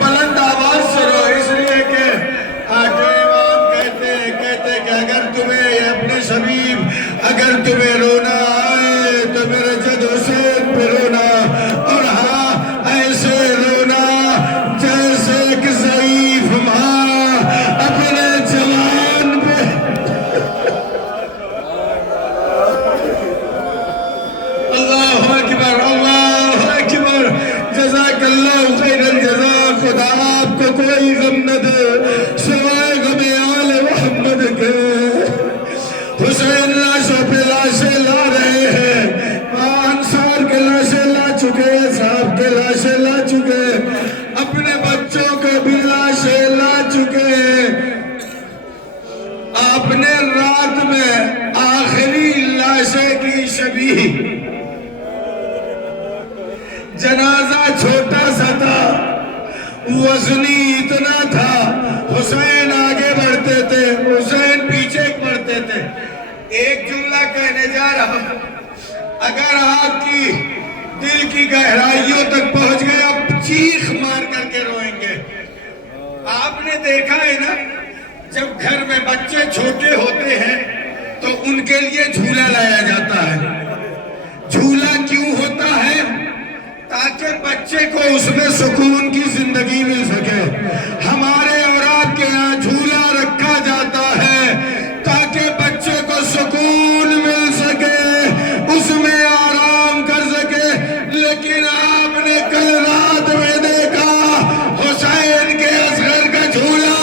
بلند آواز سے رو، اس لیے کہ آقا امام کہتے کہ اگر تمہیں یہ اپنے شبیب اگر تمہیں رونا آئے تو میرے جد حسین پہ رونا، اور ہاں ایسے رونا جیسے ایک ضعیف ماں اپنے جوان پہ۔ اللہ اکبر، اللہ اکبر، جزاک اللہ خیر الجزا۔ خدا آپ کو کوئی غم نہ دے سوائے غم آل محمد کے۔ حسین لاشوں پہ لاشیں لا رہے ہیں، انصار کے لاشیں لا چکے، صاحب کے لاشیں لا چکے، اپنے بچوں کے بھی لاشیں لا چکے۔ آپ نے رات میں آخری لاشیں کی شبیہ، جنازہ چھوٹا سا تھا، وزنی اتنا تھا، حسین آگے بڑھتے تھے، حسین پیچھے بڑھتے تھے۔ ایک جملہ کہنے جا رہا ہوں، اگر آپ کی دل کی گہرائیوں تک پہنچ گئے آپ چیخ مار کر کے روئیں گے۔ آپ نے دیکھا ہے نا، جب گھر میں بچے چھوٹے ہوتے ہیں تو ان کے لیے جھولا لایا جاتا ہے۔ جھولا کیوں ہوتا ہے؟ تاکہ بچے کو اس میں سکون کی زندگی مل سکے۔ ہمارے اور آپ کے یہاں جھولا رکھا جاتا ہے تاکہ بچے کو سکون مل سکے، اس میں آرام کر سکے۔ لیکن آپ نے کل رات میں دیکھا حسین کے اصغر کا جھولا،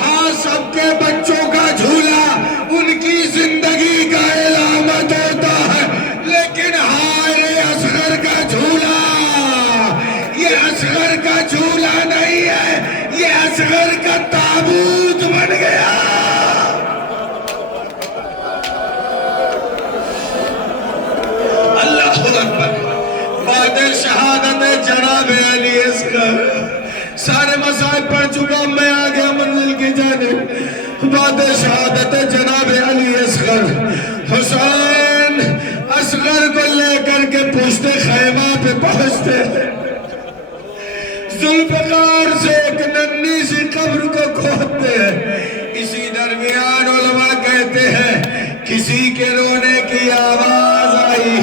ہاں سب کے بچوں کا جھولا ان کی زندگی کا علامت ہوتا ہے، لیکن ہائے اصغر کا جھولا، یہ اصغر کا جھولا نہیں ہے، یہ اصغر کا تابوت بن گیا۔ اللہ اکبر۔ بعد شہادت جناب علی اصغر، سارے مسائل پڑھ چکا، میں آ گیا منزل کی جانب۔ بعد شہادت جناب علی اصغر، حسین اصغر کو لے کر کے پوچھتے خیمہ پہ پہنچتے، ذوالفقار سے ایک ننھی سی قبر کو کھودتے ہیں۔ اسی درمیان علماء کہتے ہیں کسی کے رونے کی آواز آئی،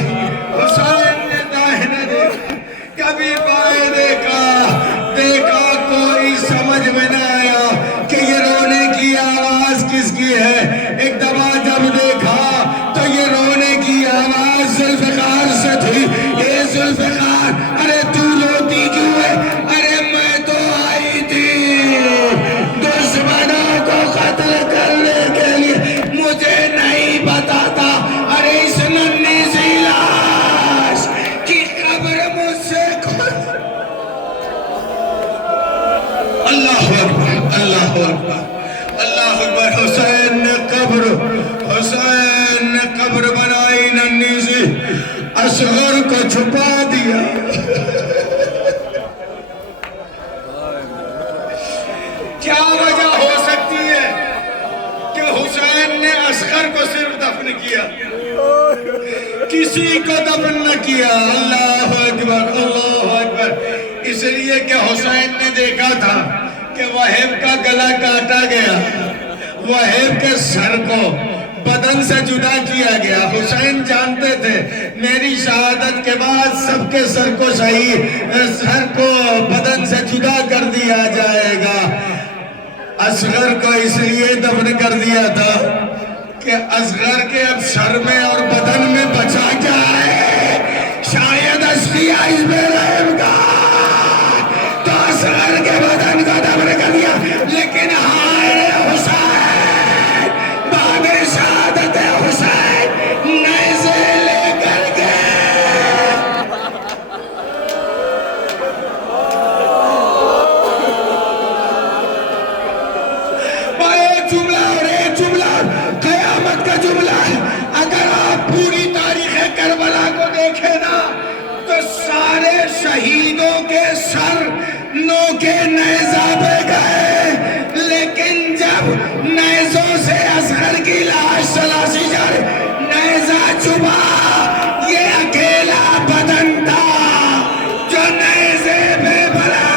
حسین نے داہنے دیکھا، کبھی بائیں دیکھا کوئی سمجھ میں نہ آیا کہ یہ رونے کی آواز کس کی ہے۔ ایک دفعہ جب دیکھا تو یہ رونے کی آواز ذوالفقار سے تھی۔ اے ذوالفقار، ارے تو روتی کیوں ہے؟ ارے میں تو آئی تھی دشمنوں کو قتل کرنے کے لیے، مجھے نہیں پتا تھا۔ ارے اس ننھی سی لاش کی قبر مجھ سے اللہ اکبر، اللہ اکبر، اللہ اکبر۔ حسین نے قبر بنائی ننھی سی، اصغر کو چھپا دیا۔ کیا وجہ ہو سکتی ہے کہ حسین نے اصغر کو صرف دفن کیا، کسی کو دفن نہ کیا؟ اللہ اکبر، اللہ اکبر۔ اس لیے کہ حسین نے دیکھا تھا کہ وہیب کا گلا کاٹا گیا، وہیب کے سر کو بدن سے جدا کیا گیا۔ حسین جانتے تھے میری شہادت کے بعد سب کے سر کو بدن سے جدا کر دیا جائے گا۔ اصغر کو اس لیے دفن کر دیا تھا کہ اصغر کے اب سر میں اور بدن میں بچا کیا ہے؟ شاید اشقیہ اس میں رہے گا تو اصغر کے بدن کو دفن کر دیا، لیکن ہائے حسین، بعد شہادت حسین نیزے لے کر کے ایک جملہ قیامت کا جملہ ہے۔ اگر آپ پوری تاریخ کربلا کو دیکھیں نا تو سارے شہیدوں کے سر نوکے نیزہ پہ گئے، لیکن جب نیزوں سے اصغر کی لاش تلاشی جا رہی، نیزہ چھپا، یہ اکیلا بدن تھا جو نیزے پہ بلا۔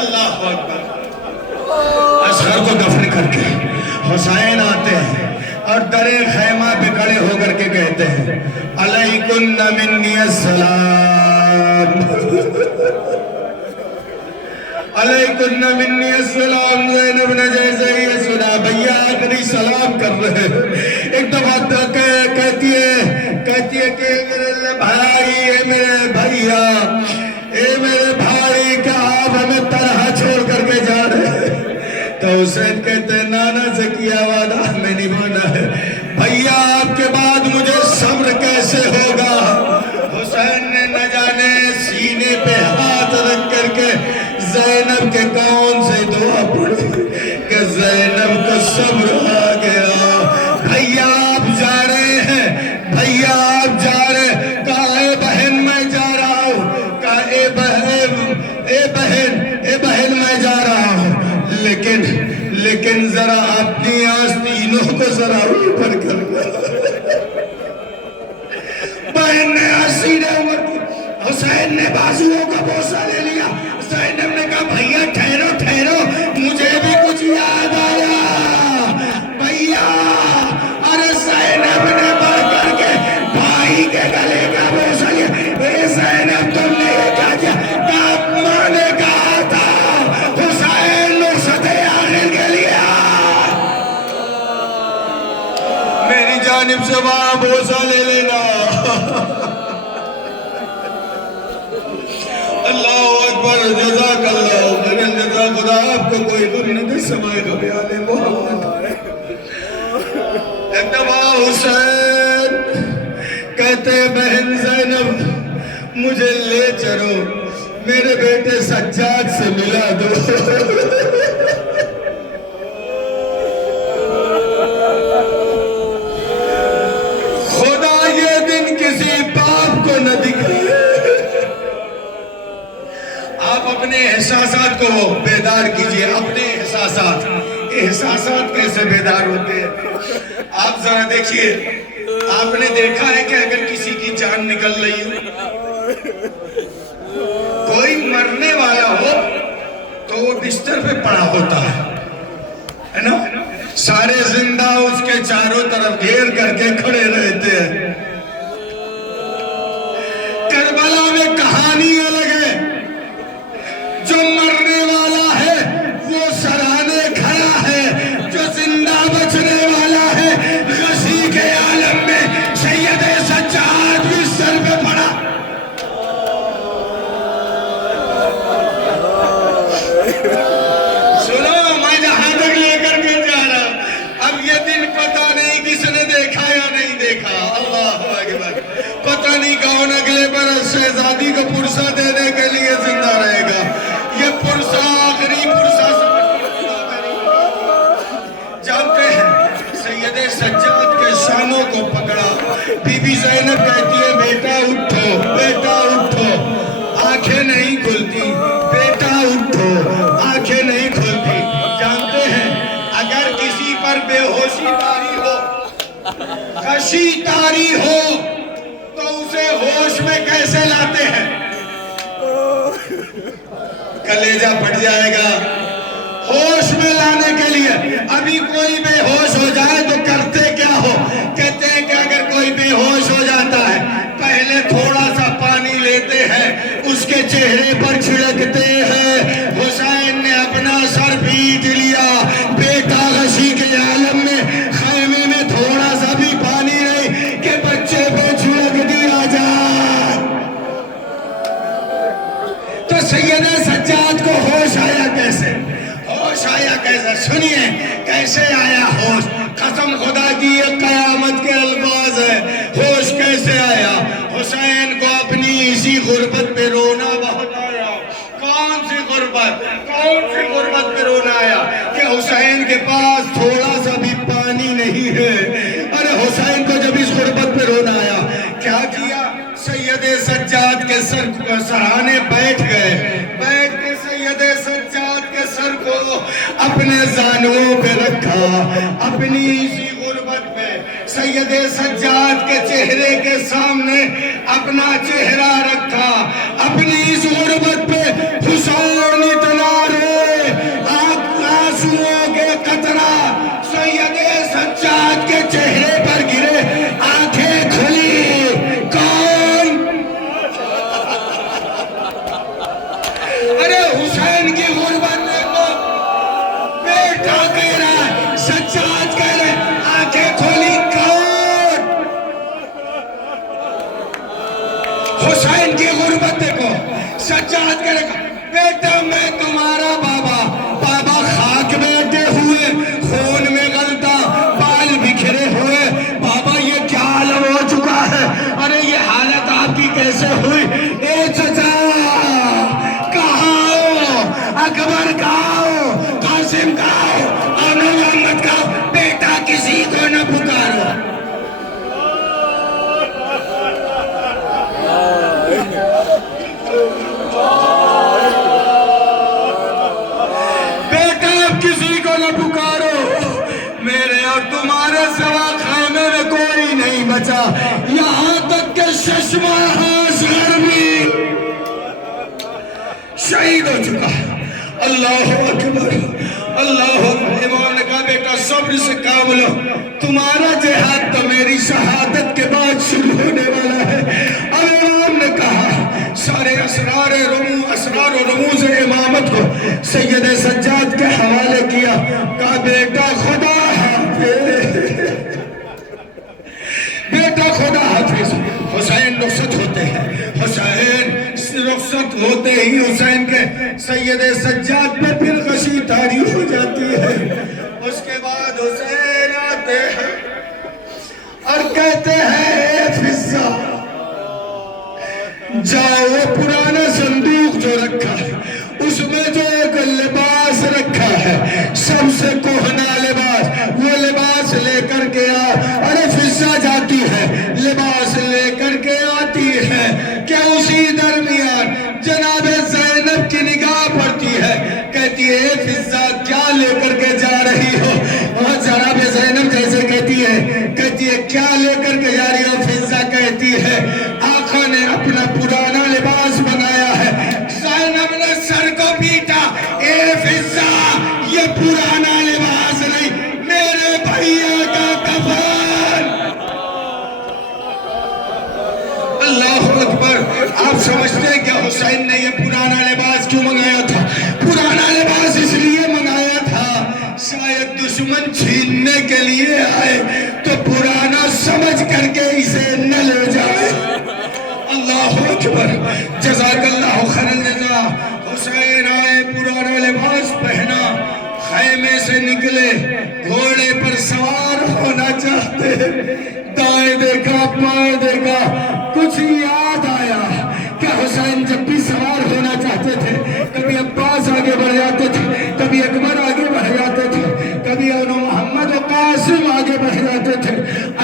اللہ اکبر. اصغر کو دفن کر کے حسین آتے ہیں اور درِ خیمہ پہ کھڑے ہو کر کے کہتے ہیں علیکن منی السلام علیکن منی السلام. زینب نے جیسے ہی سنا بھیا آخری سلام کر رہے ہیں ایک دفعہ کہتی ہے کہ میرے بھائی اے میرے بھیا اے میرے بھائی کیا آپ ہمیں طرح چھوڑ کر کے جا رہے ہیں. تو حسین کہتے ہیں نانا سے کیا وعدہ ہمیں نبھانا ہے بھیا آپ کے بعد مجھے صبر کیسے ہوگا. حسین نے نہ جانے سینے پہ ہاتھ رکھ کر کے زینب کے کون سے دعا پڑھی کہ زینب کو صبر آ گیا. بھیا آپ جا رہے ہیں بھیا آپ جا رہے ہیں. کہا اے بہن میں جا رہا ہوں. کہا اے بہن میں جا رہا ہوں لیکن ذرا اپنی آستینوں کو ذرا اوپر کر لو. بہن نے آستینیں اوپر کی. حسین نے بازوؤں کا بوسہ لے لیا. زینب نے کہا بھیا ٹھہرو مجھے بھی کچھ یاد آیا بھیا. ارے زینب نے بڑھ کر کے بھائی کے گلے کا بوسہ لیا. اے زینب تم نے یہ کیا کیا؟ کہا ماں نے کہا تھا حسین نصرت آنے کے لیے میری جانب سے وہاں بوسہ لے لینا. اللہ اکبر. جزاک اللہ خیرن. جزا خدا آپ کو کوئی غم نہ دے. سمائے غبیان محمد. ایک دفعہ حسین کہتے بہن زینب مجھے لے چلو میرے بیٹے سجاد سے ملا دو. خدا یہ دن کسی باپ کو نہ دکھائے. آپ اپنے احساسات کو بیدار کیجئے. اپنے احساسات کیسے بیدار ہوتے ہیں آپ ذرا دیکھیے. آپ نے دیکھا ہے کہ اگر کسی کی جان نکل رہی ہو کوئی مرنے والا ہو تو وہ بستر پہ پڑا ہوتا ہے نا. سارے زندہ اس کے چاروں طرف گھیر کر کے کھڑے رہتے ہیں. کربلا میں کہانی الگ ہے. جو مرنے والا ہے وہ سرانے کھڑا ہے. جو زندہ بچنے والا ہے غشی کے عالم میں سید سجاد بھی سر پہ پڑا. سنو میں جہاں تک لے کر کے جا رہا. اب یہ دن پتہ نہیں کس نے دیکھا یا نہیں دیکھا. اللہ اکبر. پتہ نہیں کون اگلے برس شہزادی کو پرسہ دینے کے لیے زندہ رہے گا. یہ پرسہ آخری پرسہ جانتے ہیں سید سجاد کے شانوں کو پکڑا. بی بی زینب کہتی ہے بیٹا اٹھو. آنکھیں نہیں کھلتی. بیٹا اٹھو. آنکھیں نہیں کھلتی. جانتے ہیں اگر کسی پر بے ہوشی طاری ہو غشی طاری ہو تو اسے ہوش میں کیسے لاتے ہیں؟ کلیجہ پھٹ جائے گا. ہوش میں لانے کے لیے ابھی کوئی بے ہوش ہو جائے تو کرتے کیا ہو؟ کہتے ہیں کہ اگر کوئی بے ہوش ہو جاتا ہے پہلے تھوڑا سا پانی لیتے ہیں اس کے چہرے پر چھڑکتے ہیں. حسین نے اپنا سر پیٹ لیا. بیٹا غشی کے عالم میں خیمے میں تھوڑا سا بھی پانی نہیں کہ بچے پہ چھڑک دیا جائے. تو سید سجاد کو ہوش آیا کیسے؟ سنیے کیسے آیا ہوش. قسم خدا کی یہ قیامت کے الفاظ ہے. ہوش کیسے آیا؟ حسین کو اپنی اسی غربت پہ رونا بہت آیا. کون سی غربت پہ رونا آیا کہ حسین کے پاس تھوڑا سا بھی پانی نہیں ہے. ارے حسین کو جب اس غربت پہ رونا آیا کیا کیا؟ سید سجاد کے سرانے بیٹھ گئے. بیٹھ کے سید سجاد کے سر کو اپنے زانوں پہ رکھا. اپنی اسی غربت پہ سید سجاد کے چہرے کے سامنے اپنا چہرہ رکھا. اپنی اس غربت پہ حسین اتنا حسین کی غربت دیکھو، بیٹا کہہ رہا ہے، سجاد کہہ رہے ہیں، آنکھیں کھولی کون؟ حسین کی غربت دیکھو، سجاد کہہ رہے ہیں بیٹا میں تمہارا بابا، بابا خاک میں اٹے ہوئے، خون میں غلطہ، بال بکھرے ہوئے، بابا یہ کیا عالم ہو چکا ہے، ارے یہ حالت آپ کی کیسے ہوئی؟ اے چچا کہاں ہو؟ اکبر کہاں ہو؟ قاسم کہاں ہو؟ اور محمد کہاں ہو؟ بیٹا کسی کو نہ پکارو۔ بیٹا اب کسی کو نہ پکارو، میرے اور تمہارے سوا خیمے میں کوئی نہیں بچا، یہاں تک کہ ششماہ اصغر بھی شہید ہو چکا۔ اللہ اکبر، اللہ اکبر۔ امام نے کہا بیٹا صبر سے کام لو، تمہارا جہاد تو میری شہادت کے بعد شروع ہونے والا ہے۔ اب امام نے کہا سارے اسرار و رموز امامت کو سید سجاد کے حوالے کیا، کہا بیٹا خدا حافظ، بیٹا خدا حافظ۔ حسین رخصت ہوتے ہیں، حسین رخصت ہوتے ہی حسین کے سید سجاد پہ پھر غشی طاری ہو جاتی ہے۔ اس کے بعد حسین آتے ہیں اور کہتے ہیں اے فضہ جاؤ، وہ پرانا صندوق جو رکھا ہے اس میں جو ایک لباس رکھا ہے، سب سے کوہنا لباس، وہ لباس لے کر کے آؤ۔ ارے فضہ جاتی ہے، لباس لے کر کے آتی ہے کہ اسی درمیان جناب زینب کی نگاہ پڑتی ہے، کہتی ہے اے فضہ کیا لے کر کے جا رہی ہو؟ اور جناب زینب جیسے کہتی ہے کیا لے کر کے جا رہی ہو؟ فضہ کہتی ہے آقا نے اپنا پرانا لباس بنایا ہے۔ زینب نے سر کو پیٹا، اے فضہ یہ پرانا لباس نہیں، میرے بھائیہ کا کفن۔ اللہ اکبر۔ آپ سمجھتے ہیں کہ حسین نے یہ پرانا لباس کیوں منگایا تھا؟ پرانا لباس اس لیے منگایا تھا شاید دشمن چھیننے کے لیے آئے تو پرانا سمجھ کر کے اسے نہ لے جائے۔ اللہ اکبر، جزاک اللہ خیر الجزا۔ حسین آئے، پرانا لباس پہنا، خیمے سے نکلے، گھوڑے پر سوار ہونا چاہتے، دائیں دیکھا بائیں دیکھا، کچھ یاد آیا کہ حسین جب بھی سوار ہونا چاہتے تھے کبھی عباس آگے بڑھ جاتے تھے، کبھی اکبر آگے بڑھ جاتے تھے، کبھی انو محمد و قاسم آگے بڑھ جاتے تھے،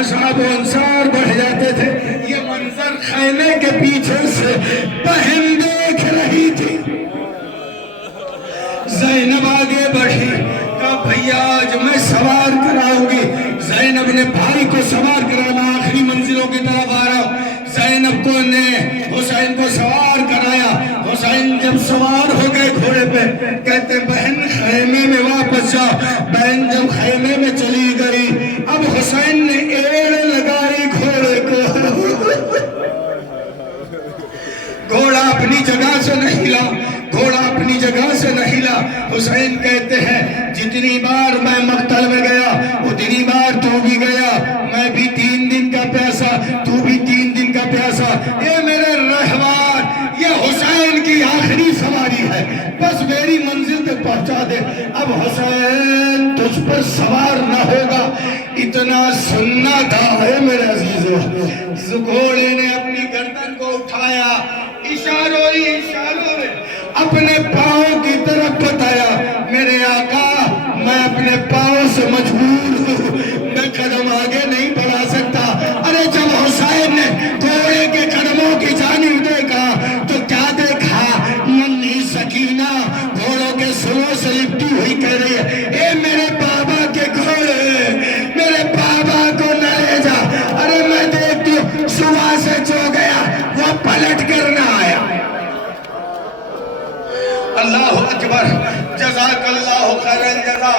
اصحاب و انصار بڑھ جاتے تھے۔ یہ منظر خیمے کے پیچھے سے بہن دیکھ رہی تھی۔ زینب آگے بڑھی، کہا بھیا آج میں سوار کراؤں گی۔ زینب نے بھائی کو سوار کرانا، آخری منزلوں کی طرف آ رہا ہوں۔ زینب نے حسین کو سوار کرایا۔ حسین جب سوار ہو گئے گھوڑے پہ، کہتے بہن خیمے میں واپس جا۔ بہن جب خیمے میں چلی گئی، اب حسین نے ایڑ لگائی گھوڑے کو، گھوڑا اپنی جگہ سے نہیں ہلا، گھوڑا اپنی جگہ سے نہیں ہلا۔ حسین کہتے ہیں جتنی بار میں مقتل میں گیا اتنی بار تو بھی گیا، میں بھی 3 دن کا پیاسا، تو بھی 3 دن کا پیاسا، اے میرے رہوان یہ حسین کی آخری سواری ہے، بس میری منزل تک پہنچا دے۔ اب حسین تجھ پر سوار نہ ہوگا اتنا سننا تھا۔ اے میرے عزیزو، گھوڑے نے اپنی گردن کو اٹھایا، اشاروں میں اپنے پاؤں کی طرف بتایا، میرے آقا میں اپنے پاؤں سے مجبور ہوں، میں قدم آگے نہیں بڑھا سکتا۔ ارے جب حسین نے گھوڑے کے قدموں کی جانب دیکھا تو کیا دیکھا؟ ننھی سکینہ گھوڑوں کے سروں سے لپٹی ہوئی کہہ رہی ہے اے میرے بابا کے گھوڑے، میرے بابا کو نہ لے جا۔ ارے میں دیکھتی ہوں صبح سے جو گیا وہ پلٹ کر نہ آیا۔ اللہ اکبر، جزاک اللہ خیر الجزا۔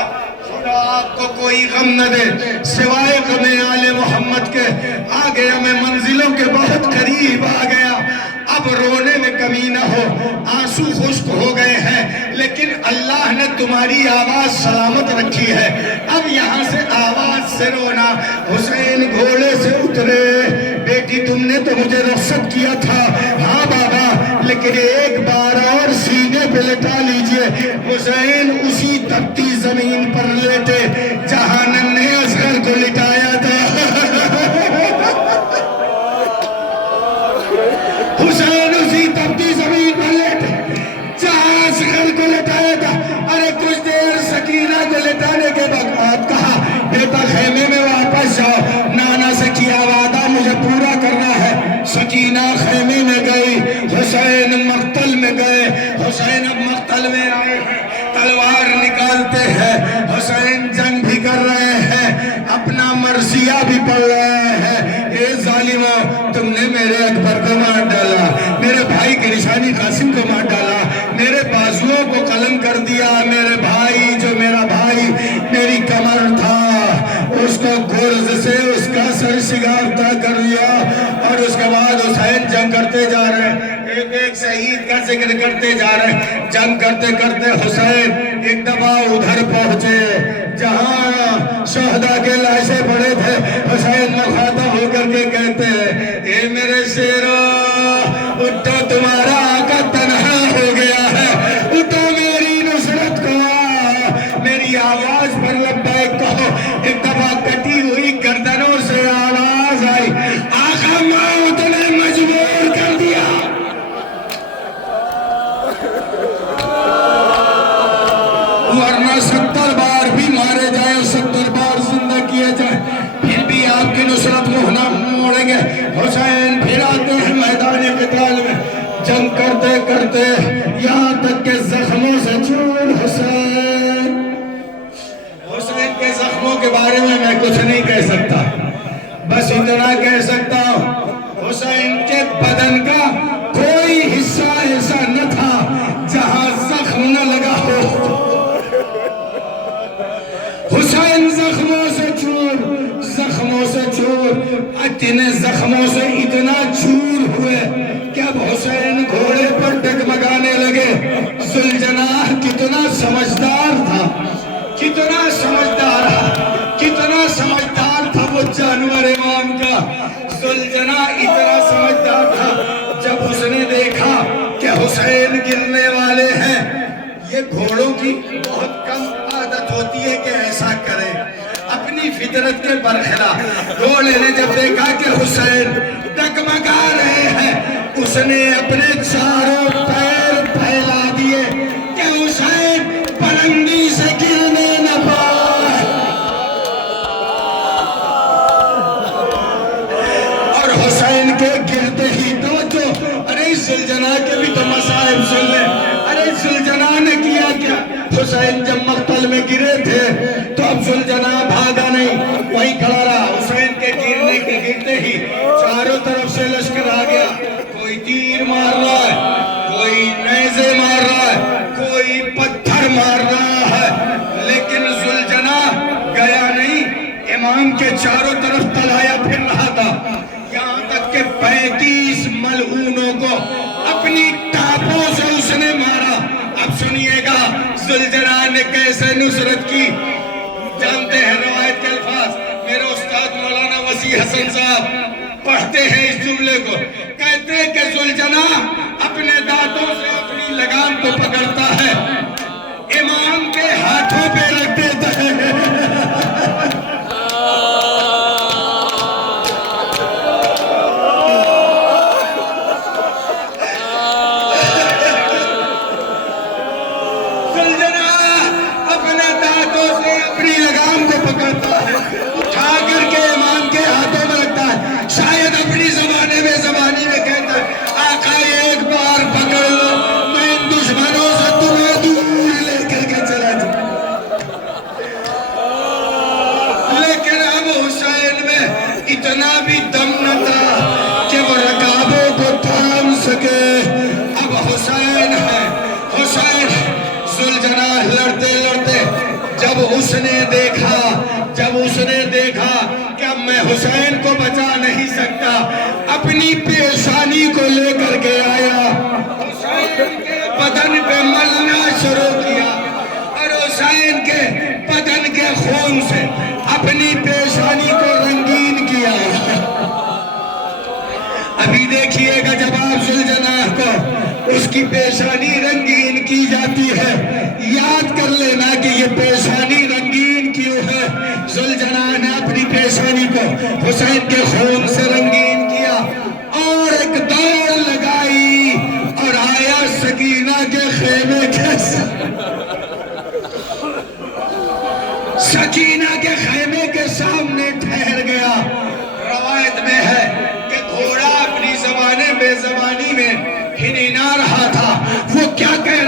خدا آپ کو کوئی غم نہ دے سوائے غم آل محمد کے۔ آ گیا میں منزلوں کے بہت قریب آ گیا، اب رونے میں کمی نہ ہو، آنسو خشک ہو گئے ہیں لیکن اللہ نے تمہاری آواز سلامت رکھی ہے. اب یہاں سے آواز سے رونا. حسین گھوڑے سے اترے. بیٹی تم نے تو مجھے رخصت کیا تھا. ہاں بابا, لیکن ایک بار اور سینے پہ لٹا لیجئے. حسین اسی تپتی زمین پر لیٹے جہاں ننھے اصغر کو لٹایا تھا. حسین اسی تپتی زمین پر لیٹے جہاں اصغر کو لٹایا تھا. ارے کچھ دیر سکینہ کو لٹانے کے بعد کہا بیٹا خیمے میں واپس جاؤ, نانا سے کیا وعدہ مجھے پورا کرنا ہے. سکینہ خیمے میں گئی, حسین مقتل میں گئے. حسین اب مقتل میں آئے ہیں, تلوار نکالتے ہیں. حسین جنگ بھی کر رہے ہیں, اپنا مرثیہ بھی پڑھ رہے ہیں. اے ظالموں, تم نے میرے اکبر کو مار ڈالا, میرے بھائی کی نشانی قاسم کو مار ڈالا, میرے بازوؤں کو قلم کر دیا. میرے بھائی, جو میرا بھائی میری کمر تھا, اس کو گرز سے اس کا سر شگافتہ کر دیا. اور اس کے بعد حسین جنگ کرتے جا رہے ہیں, ایک ایک شہید کا ذکر کرتے جا رہے ہیں. جنگ کرتے کرتے حسین ایک دفعہ ادھر پہنچے جہاں شہداء کے لاشیں پڑے تھے. حسین مخاطب ہو کر کے کہتے ہیں اے میرے شیرو, اٹھو تمہارا آقا تنہا ہو گیا ہے, اٹھو میری نصرت کو. میری آواز پر لبیک کہو. ایک دفعہ کٹی ہوئی گردنوں سے آواز آئی, آقا موت نے مجبور کر دیا. ورنہ 70 بار بھی مارے جائیں, 70 بار زندہ کیے جائیں, پھر بھی آپ کی نصرت منہ نہ موڑیں گے. حسین پھر آتے ہیں میدان قتال میں, جنگ کرتے کرتے یہاں تک کہ زخموں سے چور. حسین کے زخموں کے بارے میں کچھ نہیں کہہ سکتا, بس اتنا کہہ سکتا ہوں حسین کے بدن کا کوئی حصہ ایسا نہ تھا جہاں زخم نہ لگا ہو. حسین زخموں سے چور, زخموں سے چور, اتنے زخموں سے اتنا چور ہوئے کہ اب حسین گھوڑے پر ڈگمگانے لگے. ذوالجناح کتنا سمجھدار تھا, کتنا سمجھدار تھا, کتنا سمجھدار تھا وہ جانور امام کا. ذوالجناح اتنا سمجھدار تھا, جب اس نے دیکھا کہ حسین گرنے والے ہیں. یہ گھوڑوں کی بہت کم عادت ہوتی ہے کہ ایسا کرے, اپنی فطرت کے برخلاف. گھوڑے نے جب دیکھا کہ حسین ڈگمگا رہے ہیں, اس نے اپنے چاروں پیر پھیلا دیے کہ حسین بلندی سے گرنے نہ پائے. اور حسین کے گرتے ہی توجہ, ارے ذوالجناح کے بھی تو مصائب سن لیں. ارے ذوالجناح نے کیا کیا؟ حسین جب مقتل میں گرے تھے تو اب ذوالجناح بھاگا نہیں, وہیں کھڑا رہا. حسین کے گرنے کے گرتے ہی چاروں طرف سے لشکر آ گیا. کوئی تیر مار رہا ہے, کوئی نیزے مار رہا ہے, کوئی پتھر مار رہا ہے, لیکن ذوالجناح گیا نہیں. امام کے چاروں طرف تلایا پھر رہا تھا, یہاں تک کہ 35 ملعونوں کو اپنی ٹاپوں سے اس نے مارا. اب سنیے گا ذوالجناح نے کیسے نصرت کی. جانتے ہیں روایت کے الفاظ, میرے استاد مولانا وسیع حسن صاحب پڑھتے ہیں اس جملے کو. کہتے ہیں کہ ذوالجناح اپنے دانتوں سے اپنی لگام کو پکڑتا ہے, امام کے ہاتھوں پہ رکھ دیتا ہے. اتنا بھی دم نہ تھا کہ وہ رکابوں کو تھام سکے. اب حسین ہے, حسین. ذوالجناح لڑتے لڑتے جب اس نے دیکھا کہ اب میں حسین کو بچا نہیں سکتا, اپنی پیشانی کو لے کر کے آیا, حسین کے بدن پہ ملنا شروع کی پیشانی رنگین کی جاتی ہے. یاد کر لینا کہ یہ پیشانی رنگین کیوں ہے. ذوالجلال نے اپنی پیشانی کو حسین کے خون سے رنگین کیا اور ایک دوڑ لگائی اور آیا سکینہ کے خیمے کے سامنے ٹھہر گیا. روایت میں ہے کہ گھوڑا اپنی زبانی میں ہنینا رہا تھا. وہ کیا کہہ